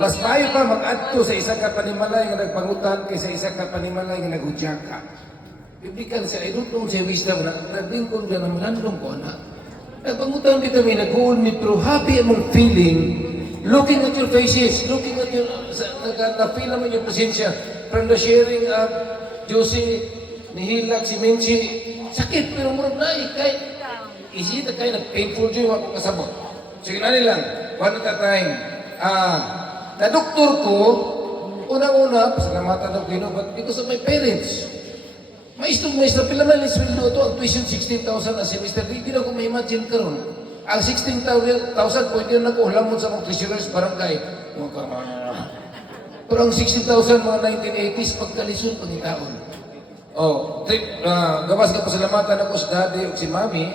Mas maayo pa mag-adto sa isa ka panimalay nga nagpangutan kaysa isa ka panimalay nga naghudya ka. Biblical siya, I don't know siya wisdom na naglingkod ka naman, nanong ko na. Nagpangutan dito kami, nag-uul me through happy among feeling, looking at your faces, looking at your, na-feel naman yung presensya. From the sharing of Josie, ni Hilak, si Menchi, sakit pero murag na kay easy na kay nag-painful dyan ako kasabot. Sige na nilang, one at a time. Na doktor ko, unang-una, pasalamatan ng Ginoo, but because of my parents. Maestro, pila man yung sweldo ito, ang tuition 16,000 a semester, hindi na ko ma-imagine karon. Ang 16,000, pwede na ko lamon sa mga treasurers barangay. Pero ang 16,000 mga 1980s, pagkalisod, pangitaon. Gawas ka pasalamatan ako sa daddy o si mami,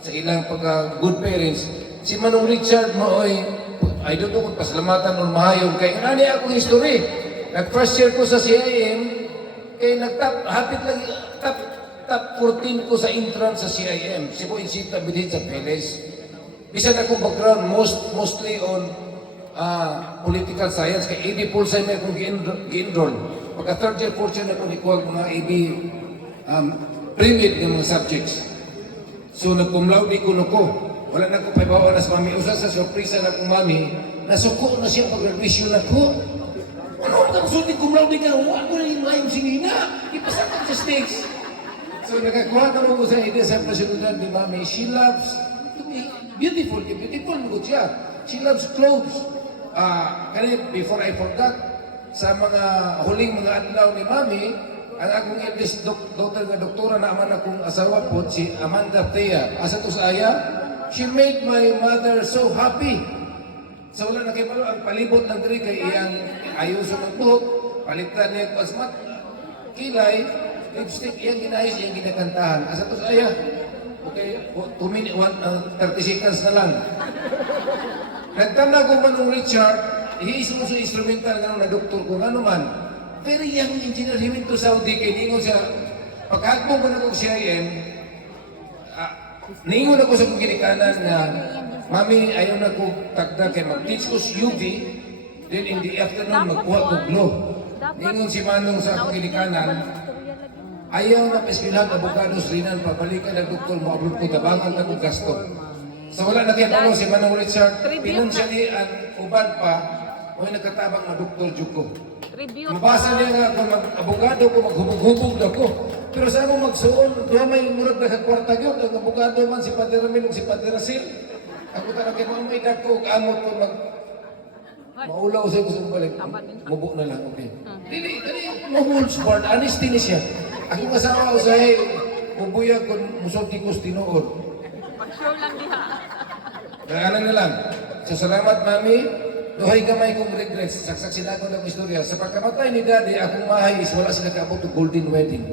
sa ilang pagka-good parents. Si Manong Richard Maoy, I don't know kung pasalamatan o mahayong, kaya nga niya akong history. Nag-first year ko sa CIM, kaya hapit lang, top 14 ko sa entrance sa CIM. Cebu Insita Bidhin sa Peles. Bisan akong background, mostly on political science. Kaya AD Pulsay may akong gi-enroll. Pagka third year, fourth year na akong ikuha mga AD primate ng mga subjects. So nag-cum laude ko ko. Wala na ko paibawa na sa mami. Usa sa sorpresa na kong mami, nasuko na siya pag-graduation na ko. Ano ang sulit cum laude ka? Huwag ko na yung mayong sinina. Ipasakot sa stakes. So nakakuha na mo sa idea sa personalidad ni mami. She loves to be beautiful. Beautiful mo siya. She loves clothes. Before I forgot, sa mga huling mga adlaw ni mami, ang akong eldest daughter nga doktora na aman akong asawa po, si Amanda Thea. Asa to sa aya? She made my mother so happy. So wala na kayo palo, ang palibot ng diri kay iyang ayuso ng buhok, palitan niya ko asmat, kilay, lipstick, iyang ginayos, iyang ginakantahan. Asa to sa aya? Okay, 2 minutes, 30 seconds na lang. Nagtanda ko Manong Richard, iisip mo sa instrumental nga na doktor ko, ano man, very young engineer, he went to Saudi, kay ningon siya, pagkatbong ko na kong CIM, ningon ako sa kong ginikanan nga, mami, ayaw na ko tagda kay mag-teach ko UV, then in the afternoon, magkuha ko glow. Ningon si Manong sa akong ginikanan, ayaw na peskilan, abogados, rinan, pabalikan ng doktor mo, abot ko, tabangan na kong gasto. So wala na kaya si Manong Richard, pinunsyali ang uban pa, may nagkatabang na Dr. Juko. Mabasa niya nga kung mag-abogado ko, maghubog-hubog ako. Pero sa ako magsuon, doon may murag na kakwarta yun, ang abogado man si Padre Ramil o si Padre Rasil. Ako talaga may dako, amot ko maulaw sa gusto kong balik. Mubo na lang, okay. Dili, no-holds barred, honesty ni siya. Ako kasawa ko sa mubuyag kung musulti ko tinuod. Mag-show lang diha. Kaya na lang. So salamat, mami. Duhay gamay kong regrets. Saksakin ako ng istorya. Sa pagkamatay ni Daddy, akong mahay is wala sila kaabot ng golden wedding.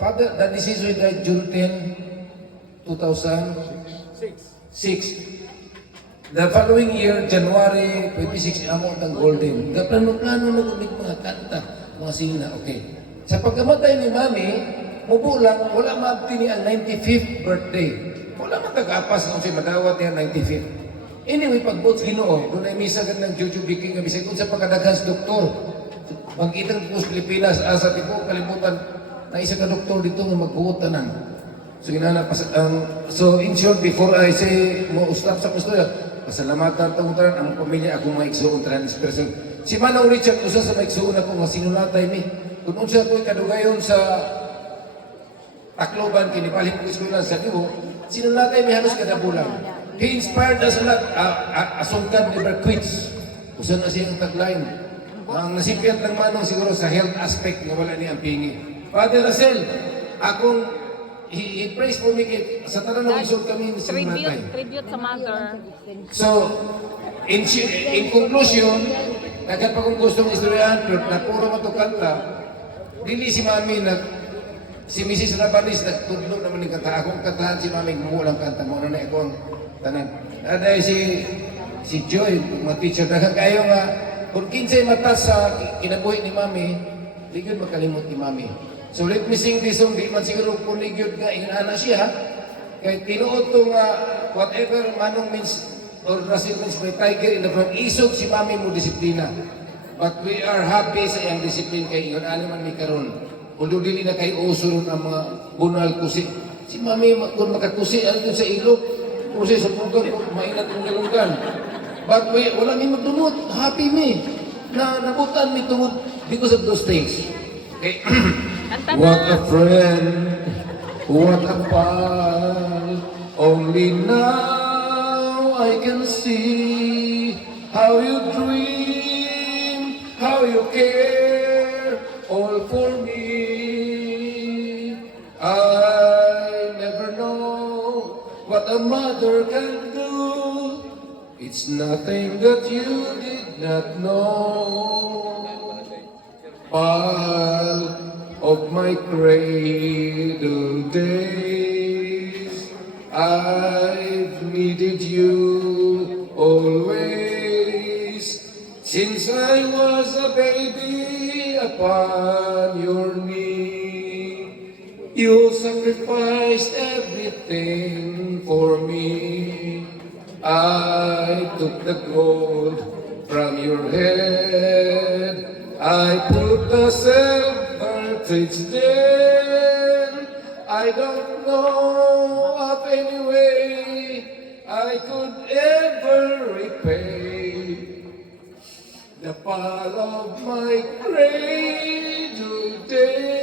Father, Daddy Sisoy died June 10, 2006. The following year, January 26, amo ang golden. Plano-plano na kumig mga kanta, mga sina. Okay. Sa pagkamatay ni Mami, mubo lang, wala maabti niya ang 95th birthday. Wala matag-apas kung siya madawat niya 95th. Anyway, pag-boats Ginoo, doon ay misa gan ng Jojo Biking nga bisag kung sa pagkadaghas doktor. Magkitang ko sa Pilipinas, asa tipo kalimutan na isa ka doktor dito nga magbuot tanan. So so in short, before I say mo stop sa kustorya, pasalamatan tawutan ang pamilya akong mga igsuon transpersonal. Si Manong Richard usa sa maigsuon ako nga sinulatay ni. Kung unsa ko kadugayon sa Tacloban kinibalik ko eskwela sa Cebu, sinulatay mi halos kada bulan. He inspired us a lot. Asungkan never quits. Usan na siyang tagline. Ang nasipiyat ng Manong siguro sa health aspect na wala niya ang pingi. Father Russell, akong he prays for me sa tanang episode kami sa Matay. Tribute sa mother. So, in conclusion, nagkat pa kong gustong istoryahan, na puro matukanta, dili si Mami si Mrs. Rabalis nagtudlog naman ng kanta. Akong kantahan si Mami, gumulang kanta mo na ako ang tanan. Dahil si Joy, mga teacher, daghang kayo nga, kung kinsay mata sa kinabuhi ni Mami, di yun makalimot ni Mami. So let me sing this song, di man siguro punig yun nga, inana siya, kaya tinuod to nga, whatever Manong means or Russell means may tiger in the front. Isog si mami mo disiplina. But we are happy sa iyang disiplin kay ingon ano man mi karon. Although dili na kay uso ron ang mga bunal kusi. Si mami kung makakusi ano sa ilog, kusi sa pugon kung mainat ang galunggan. But we wala mi magdumot. Happy mi na nabutan mi tungod because of those things. Okay. Kanta What a na. friend, what a pal. Only now I can see how you dream, how you care, all for me. I never know what a mother can do. It's nothing that you did not know. Pal of my cradle days, I've needed you always. Since I was a baby upon your knee, you sacrificed everything for me. I took the gold from your head. I put the silver treats then. I don't know of any way I could ever repay the pall of my cradle days.